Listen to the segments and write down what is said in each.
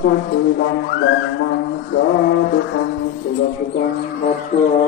पञ्चशीलं धम्मं साधुकं सुरक्षितं भक्त्वा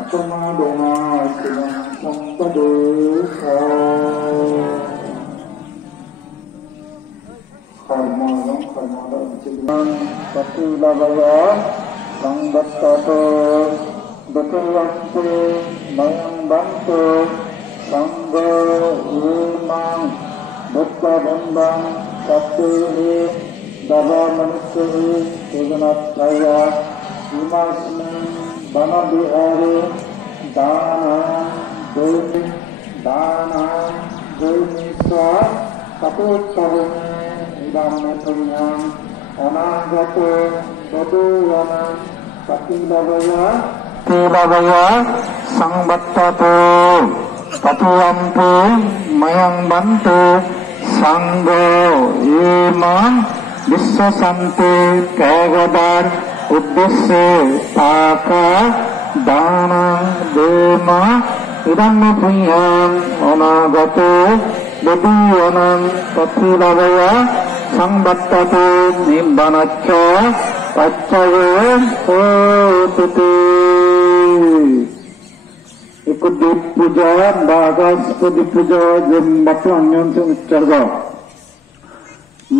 अपमादनाशिनं सम्पदेशा कर्मणं कर्मणं पतिलवया संगततो दुःखवन्ते मयं बन्तो संगो ईमां दुःखबन्धं सत्तेहि दवामनुष्यहि सुगुणत्रया इमास्मिन् वनविहारे दानं देहि स्वा तपोत्तरणे इदं पुण्यम् अनागतो तदोवनं पतिलवया संवत्ततो पतियन्ते मयं बन्तो संगो इमां विश्वसन्ते कैगदार उद्देश्य ताका दानं देमा इदं पुण्यम् अनागतो तदोवनं पतिलवया संवत्ततो निब्बानच्च पच्चये होतुते। एक दीप पूजा बागास को दीप पूजा जब मतलब अन्यों से उच्चार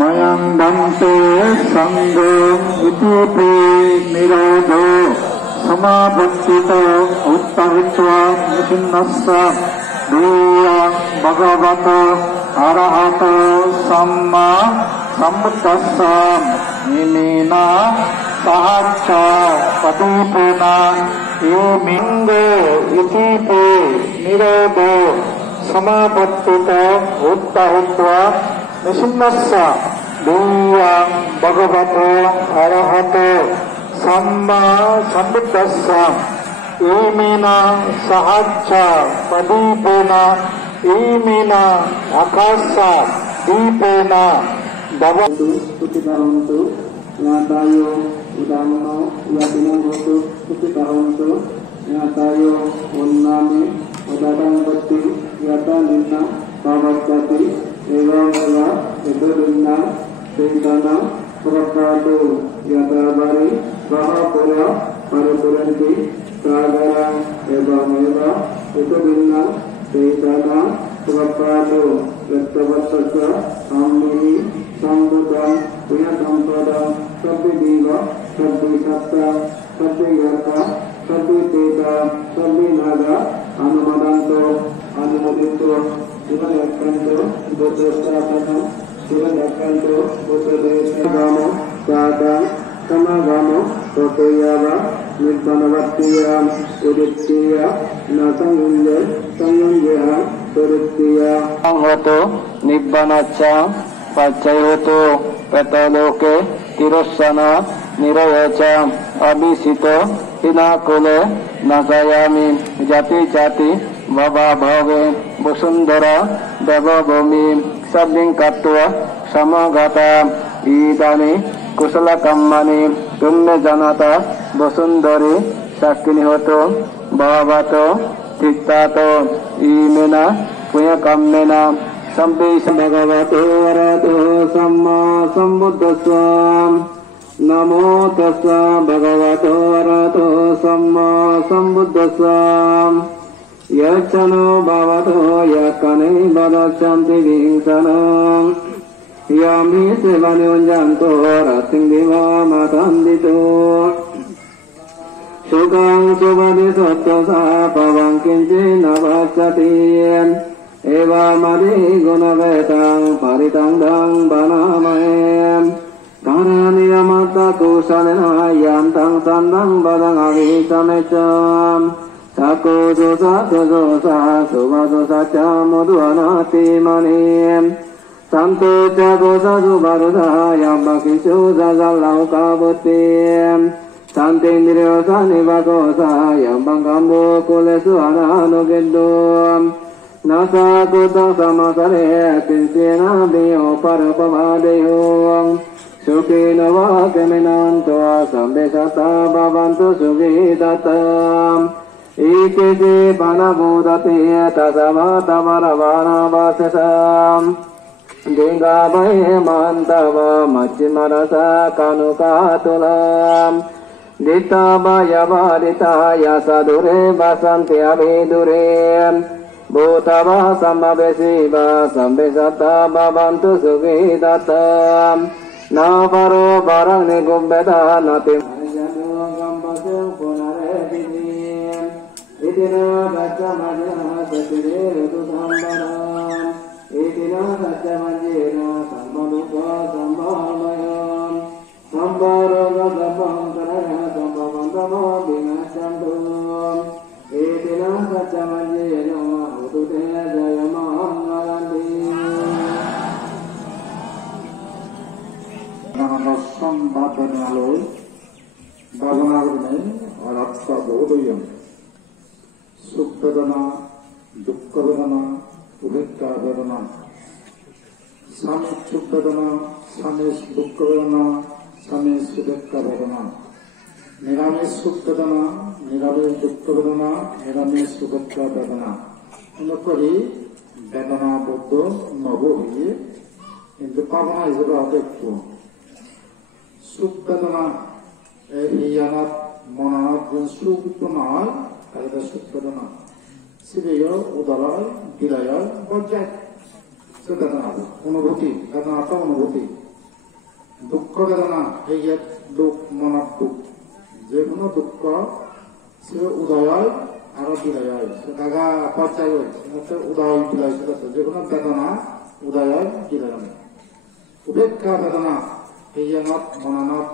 मयं बन्ते संगो इति निरोधो समापत्तितो उत्तरित्वा निचिन्नस्सा देयं भगवतो अरहतो सम्मा सम्बुद्धस्साम् निमीना सहच्च पदीपेना येमिंगो इतिपे निरोधो समापत्तितो उत्तरित्वा निचिन्नस्सा देयं भगवतो अरहतो सम्मा सम्बुद्धस्साम् येमिना सहच्च पदीपेना येमिना आकाशा दीपेना दवतु सुखितावन्तु यातायो उदामनो यातिनोतु सुखितावन्तु यातायो उन्नामि उदातंपत्ति यातानिन्ना पावच्चति एवमेव यदुन्ना चैतन्य प्रकातो याताबारि बहपुरा परिपुरन्ति सागरा एवमेव यदुन्ना चैतन्य प्रकातो यत्तवत्सस्य आम्निहि सम्बुद्धं पुण्यसम्पदं सद्दिव सद्दिसत्ता सद्दियर्था सद्दितेता सद्दिनागा अनुमोदन्तो अनुमोदितो शिवनक्कन्तो बुद्धस्थापनं शिवनक्कन्तो बुद्धदेशगामो सादं समागामो तोतयावा निर्धनवत्तियां उदित्तिया न संयुञ्जे संयुञ्जेहा सुरुत्तिया होतो निब्बानाच्चा पच्चयोतो पेतलोके तिरोस्सन निरयच अभिसितो हिनाकुले नाशयामि जाति जाति भवा भवे वसुन्धरा देवभूमि सब्लिङ्कत्वा समगता ईदानि कुशलकम्मानि पुण्य जनता वसुन्धरी साक्षिणी होतो भवतो तीर्थातो ईमेना पुण्यकम्मेना संपेश भगवतो वरतो सम्मा सम्बुद्धस्वाम् नमो तस्सा भगवतो वरतो सम्मा सम्बुद्धस्वाम् यच्छनो भवतो यक्कने वदच्छन्ति विंशनम् यामि सेवनुञ्जन्तो रतिं विवामतन्दितो सुखं सुवदि सत्त्वसा पवं किञ्चिन्न वक्षति एवमदि गुणवेतं परितं दं वनामहे कारणीयमत्त कुशलिना यन्तं सन्दं वदं अविसमेचं सकुसुसतुसुसा सुवसुसा च मुद्वनातिमनिं सन्तो च कुससुवरुसा यम्बकिषु सजलौकाबुद्धिं सन्तीन्द्रियो सनिवकोसा यम्बकम्बो कुलेषु अनानुगिद्धुम् नसा कुतं समसरे किञ्चन दियो परोपमादेयो सुखिनो वाक्यमिनान्तो सम्बेशता भवन्तु सुखितम् इति फलबोधते तदवतमरवाणवाससाम् Dingabai mantava machimarasa kanukatulam Dittabaya vaditaya sadure vasanti abhidure Bhutava samabhesiva sambhisata bhavantu sukhidatam Navaro varang nigumbeda nati Itina gacchamadya satire rutu sambaram Itina gacchamadya sambaluka sambamayam Sambaroga sambankaraya sambavandama vinachandum Itina gacchamadya hutute jayamangalanti Sambhadanaloi Bhavanagurne Aratsa Bodhayam Sukha-vedana, Dukkha-vedana, Ubhekka-vedana Samis-Sukha-vedana, Samis-Dukkha-vedana, Samis-Ubhekka-vedana Niramis-Sukha-vedana, Niramis-Dukkha-vedana, Niramis-Ubhekka-vedana অনুকরি বেদনা বৌদ্ধ নব হয়ে কিন্তু পাবনা হিসেবে হয়তো একটু সুখ বেদনা হিয়ানাত মনানাত সুখ নয় তাহলে সুখ বেদনা সিবেয় উদালয় বিলয় পর্যায় সে বেদনা অনুভূতি বেদনাটা অনুভূতি দুঃখ বেদনা এই দুঃখ মনত দুঃখ যে কোনো দুঃখ সে উদয় আর বিলয় সে দাগা পর্যায় উদয় বিলয় সেটা যে কোনো বেদনা উদয় বিলয় উপেক্ষা বেদনা হিয়ানত মনানত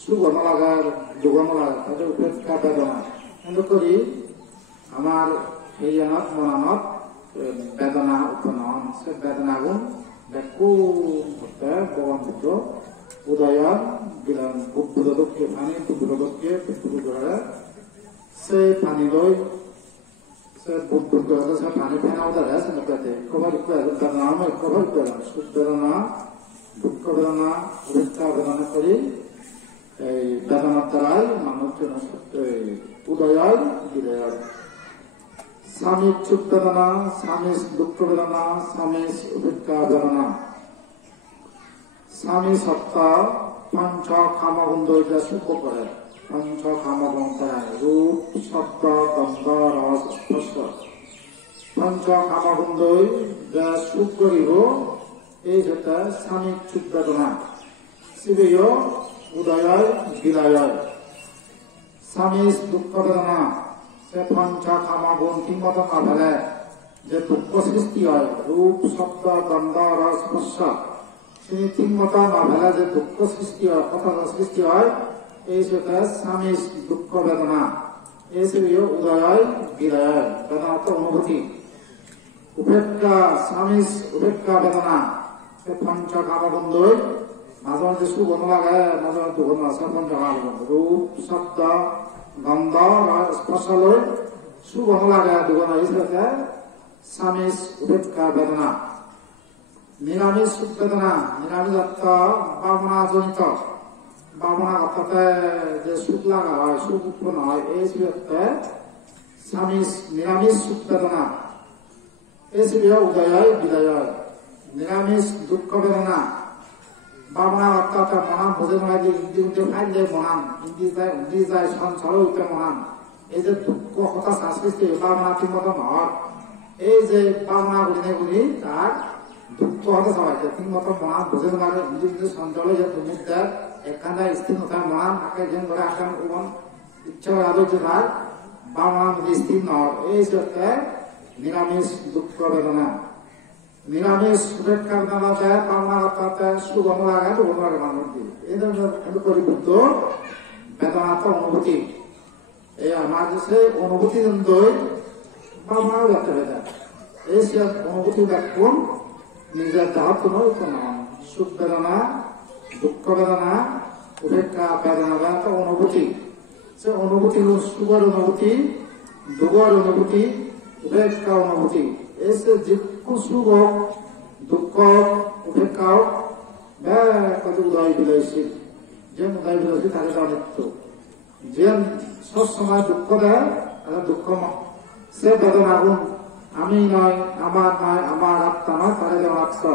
সুখ লাগার দুঃখ লাগা তাদের উপেক্ষা বেদনা করি আমার হিয়ানত মনানত বেদনা উৎপন্ন সে বেদনাগুণ ব্যাকু ভগবান বুদ্ধ উদয়ন বিলন বুদ্ধকে পানি বুদ্ধকে বুদ্ধরে সে পানি লই সে বুদ্ধ সে পানি ফেনাও দ্বারা সে নকাতে কবার বেদনা আমি কবার সুখ বেদনা দুঃখ বেদনা উপেক্ষা বেদনা করি এই বেদনার দ্বারাই মানুষজন উদয় বিলয় স্বামী সুখ বেদনা স্বামী দুঃখ বেদনা স্বামী উপেক্ষা বেদনা স্বামী সত্তা পঞ্চ কামগুণ সুখ করে পঞ্চ কামগুণ রূপ শব্দ গন্ধ রস স্পর্শ পঞ্চ কামগুণ যা সুখ করিব এই যেটা স্বামী সুখ বেদনা শিবেয় উদয় বিলয় স্বামী দুঃখ বেদনা সে পঞ্চ কামগুণ ঠিকমতো না ফেলে যে দুঃখ সৃষ্টি হয় রূপ শব্দ গন্ধ রস স্পর্শ তিনি ঠিকমতো না ফেলে যে দুঃখ সৃষ্টি হয় কথা সৃষ্টি হয় এই সেটা স্বামী দুঃখ বেদনা এই সেবিও উদয় বিলয় বেদনা তো অনুভূতি উপেক্ষা স্বামী উপেক্ষা বেদনা সে পঞ্চ কামগুণ মাঝে মাঝে সুখ লাগে মাঝে মাঝে দুঃখ আছে পঞ্চ কামগুণ রূপ শব্দ গন্ধ স্পর্শ লৈ সুখ লাগে দুঃখ হিসেবে স্বামী উপেক্ষা বেদনা নিরামিষ সুখ বেদনা নিরামিষ অর্থ বামনা জনিত বামনা অর্থাতে যে সুখ লাগা হয় সুখ উৎপন্ন হয় এই অর্থে স্বামী নিরামিষ সুখ বেদনা এই উদয় বিদয় নিরামিষ দুঃখ বেদনা বামনা অর্থাৎ মনাম বোঝে নয় যে ইন্দি উঠে ফাইলে মনাম ইন্দি যায় সঞ্চল উঠে মনাম এই যে দুঃখ হতাশ সংস্কৃতি বামনা ঠিক মতো নয় এই যে বামনা গুলি তার দুঃখ হতে সবাই ঠিক মতো মনাম বোঝে নয় ইন্দি সঞ্চলে যে তুমি একখানা স্থির নথা মনাম আগে যেন করে আসাম এবং ইচ্ছা আদর্য তার বামনা স্থির নয় এই সত্যি নিরামিষ দুঃখ বেদনা নিরামিষ উপেক্ষা বেদনা দেয় বামনা অর্থাৎ সুখ লাগে দুঃখ লাগে মানুষ এই ধরনের পরিবুদ্ধ বেদনা তো অনুভূতি এই আমার দেশে অনুভূতি দই বামনাও যাতে হয়ে যায় এই সে অনুভূতি দেখুন নিজের দেহ কোনো সুখ বেদনা দুঃখ বেদনা উপেক্ষা বেদনা তো অনুভূতি সে অনুভূতি সুখের অনুভূতি দুঃখের অনুভূতি উপেক্ষা অনুভূতি এসে যে সুখ হোক দুঃখ উপেক্ষা হোক কত উদয় বিলাইছিল যে উদয় বিলাইছিল তাকে অনিত্য যে সবসময় দুঃখ দেয় তাহলে দুঃখ সে বেদনা গুণ আমি নয় আমার আত্মা নয় তাহলে যেমন আত্মা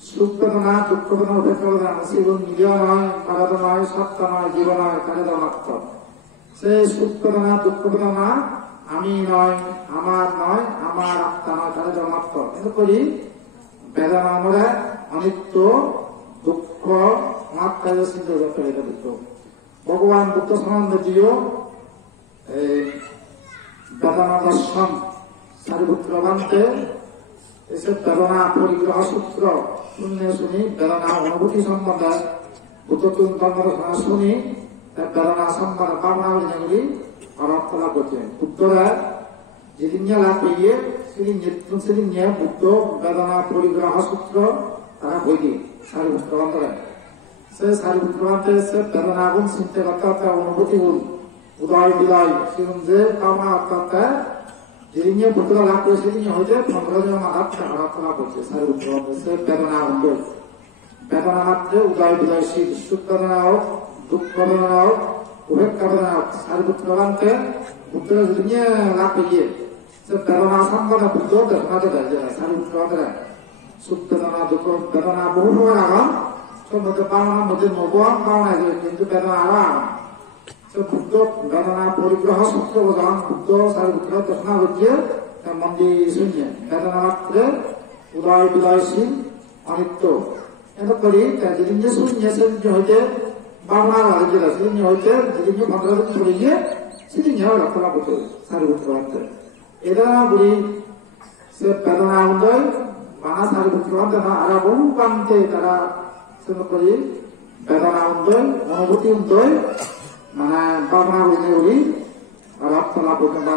সুখ বেদনা দুঃখ বেদনা উপেক্ষা বেদনা সেগুলো নিজেও নয়, কারো নয়, সত্তা নয়, জীব নয়, কারো মাত্র। সে সুখ বেদনা দুঃখ বেদনা আমি নয়, আমার নয়, আমার আত্মা নয়, কারো মাত্র। কিন্তু করি বেদনা আমরা অনিত্য, দুঃখ মাত্রায় চিন্তা করতে এটা দুঃখ। ভগবান বুদ্ধ সমানজিও বেদনা দর্শন সারিপুত্র বান্তে এসে বেদনা পরিগ্রহ সূত্র শুনি বেদনা অনুভূতি সম্বন্ধে বুদ্ধ ধর্মরচনা শুনি বেদনা সম্বন্ধে ভাবনা যেগুলি অর্থলা করছে। বুদ্ধরা যেদিন লাভ পেয়ে সেদিন নিয়ে বুদ্ধ বেদনা পরিগ্রহ সূত্র তারা বই দিয়ে সারিপুত্র বান্ধবে। সে সারিপুত্র বান্ধে সে বেদনা গুণ চিন্তা করতে অনুভূতি গুণ উদয় বিদয় সেগুন যে পাওনা অর্থাৎ যেদিন বুদ্ধরা লাভ করে সেদিন হইতে 15 জন আরাধনা করছে সারিপুত্র বান্ধে বেদনা গুণ। বেদনা মাত্রে উদয় বিদয় শীত সুখ বেদনা হোক, দুঃখ বেদনা হোক, উপেক্ষা বেদনা হোক, সারিপুত্র বান্ধে বুদ্ধরা যেদিন লাভ পেয়ে সে বেদনা সম্বন্ধে বুদ্ধ দেখাতে দেয় যে সারিপুত্র বান্ধে সুখ বেদনা দুঃখ বেদনা বহু সময় আগাম সব মধ্যে পাওনার মধ্যে নবম পাওনা কিন্তু বেদনা আরাম। বুদ্ধ বেদনা পরিগ্রহ সূত্র বোঝান বুদ্ধ সারিপুত্র দেখানা করছে মন্দির শূন্য বেদনা মাত্রে উদয় বিদয়শীল অনিত্য এত করি যেদিন যে শূন্য সেদিন হইতে পাওনা লাগে সেদিন হইতে যেদিন 15 দিন চলে গিয়ে সেদিন রক্ষণা করতে সারিপুত্র বান্ধে এটা বলি সে বেদনা উদয় বানা সারিপুত্র বান্ধে না আর বহু প্রান্তে তারা করি বেদনা উদয় অনুভূতি উদয় মানে ভাবনা বুঝে বলি রক্ষণা করতে বা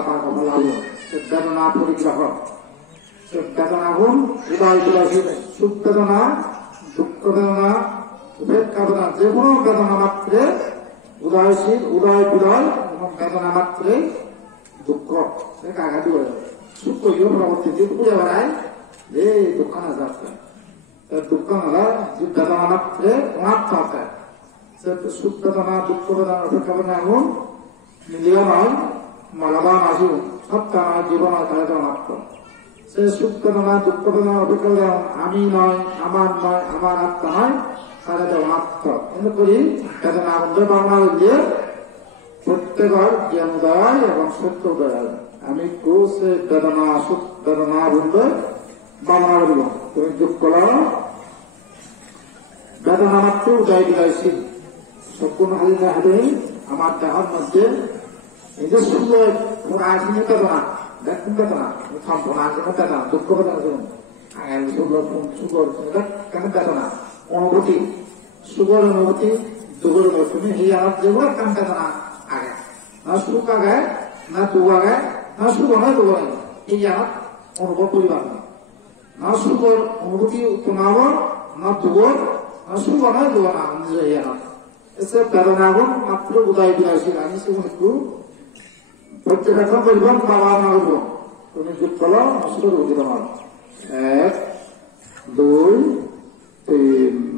বেদনা পরিগ্রহ সে বেদনা গুণ উদয় বিদয় সুখ বেদনা দুঃখ বেদনা উপেক্ষা বেদনা যে কোনো বেদনা মাত্রে উদয়শীল উদয় বিদয় এবং বেদনা মাত্রে দুঃখ সে কাঘাতি হয়ে যাবে। সুখ করিও পরবর্তীতে বুঝে বেড়ায় যে দুঃখ না যাচ্ছে দুঃখ না যে বেদনা মাত্রে অনাত্ম আছে সে সুখ বেদনা দুঃখ বেদনা উপেক্ষা বেদনা এমন মিলিয়ে নয় মলাবান আসুন সত্তা নয় জীবন নয় তাহলে অনাত্ম। সে সুখ বেদনা দুঃখ বেদনা উপেক্ষা বেদনা আমি নয়, আমার নয়, আমার আত্মা নয় তাহলে অনাত্ম। কিন্তু করি বেদনা আনন্দ পাওনা দিয়ে প্রত্যেকের জ্ঞান উদয় এবং সত্য উদয় আমি সে বেদনা সুখ বেদনা বলতে বামনা বলব তুমি দুঃখ করো বেদনা মাত্র উদয় বিদয়শীল সম্পূর্ণ হারিয়ে হাতে আমার দেহের মধ্যে নিজস্ব আসেনি বেদনা দেখুন বেদনা সম্পূর্ণ আসেনি বেদনা দুঃখ বেদনা সুগর কেন বেদনা অনুভূতি সুগর অনুভূতি দুগর তুমি এই আমার যেগুলো কেন বেদনা আগে না সুখ আগে না দুঃখ আগে না সুখ নয় দুঃখ নয় এই আমার অনুভব করিবার না সুখর অনুভূতি তোমার না দুগর না সুখ নয় দুঃখ না নিজে এসে বেদনা গুণ মাত্র উদয় বিদয়শীল আমি সেগুলো একটু প্রত্যেক পরিবার বাবা না করবো তুমি যোগ করো নষ্ট করবো তোমার 1 2 3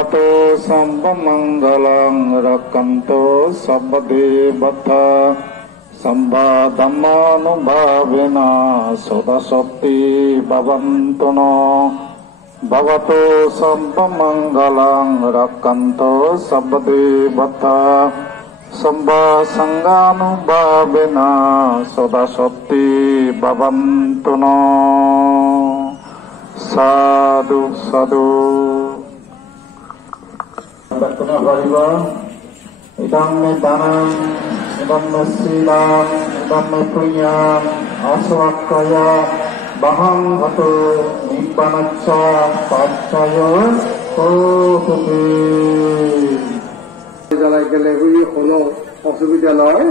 भवतु सर्वमङ्गलं रक्षन्तु सर्वदेवता संवादमानुभावेन सदा शक्ति भवन्तु नो भवतु सर्वमङ्गलं रक्षन्तु सर्वदेवता संवासङ्गानुभावेन सदा शक्ति भवन्तु नो साधु साधु इदं मे दानं इदं मे शीलं इदं मे पुण्यम् आस्वाक्य बहं भवतु निब्बानच्च पाच्चय कोटुके জ্বালাই গেলে হুই কোনো অসুবিধা নয়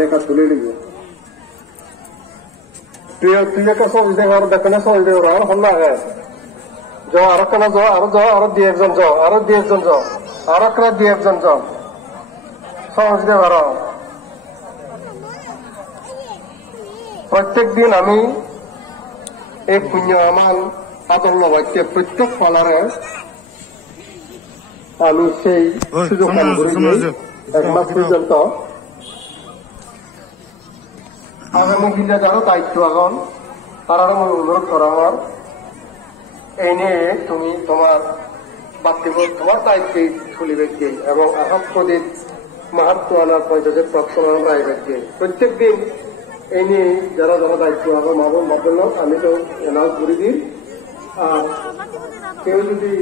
লেখা তুলে নিব তুই একটা সহজ দেখ আর দেখে না সহজ দেখ আর হল না য আরো কেন য আরো দিয়ে একজন য আরো দিয়ে একজন য আরো কেন দিয়ে একজন য সহজ দেখ আরো প্রত্যেক দিন আমি এই পুণ্য আমার আদর লবাইকে প্রত্যেক ফলারে আমি সেই সুযোগ এক মাস পর্যন্ত আগামী দিনে যারা দায়িত্ব এখন তারা আমার অনুরোধ করা আমার এই নিয়ে তুমি তোমার বাস্তব তোমার দায়িত্বে চলিবে এবং আহম প্রদীপ মাহাত্ম আনার পয়সাতে প্রক্ষণ রাইবে প্রত্যেক দিন এই নিয়ে যারা যারা দায়িত্ব এখন মাবন ভাবল আমি তো এনাউন্স করে দিই আর কেউ যদি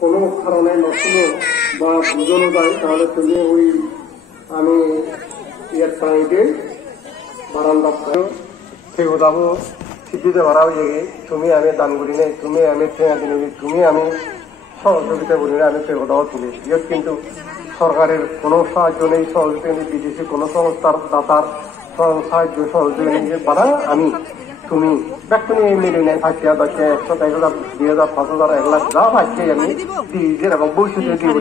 কোনো কারণে নষ্ট বা বুঝানো যায় তাহলে তুমি ওই আমি ইয়ার টাইমে বারান্দা ঠিক যাব সিদ্ধিতে বাড়াও জায়গায় তুমি আমি দান করি নাই তুমি আমি ঠেঙা দিন তুমি আমি সহযোগিতা করি না আমি পেগদাও তুলি ইয়াত কিন্তু সরকারের কোনো সাহায্য নেই সহযোগিতা নেই বিদেশি কোনো সংস্থার দাতার সাহায্য সহযোগিতা নেই বাধা আমি তুমি ব্যক্তি মিলে নেই 5,000 10,000 100,000 2,000 5,000 1 লাখ যা পাচ্ছি আমি দিয়ে এবং বৈশিষ্ট্য দিয়ে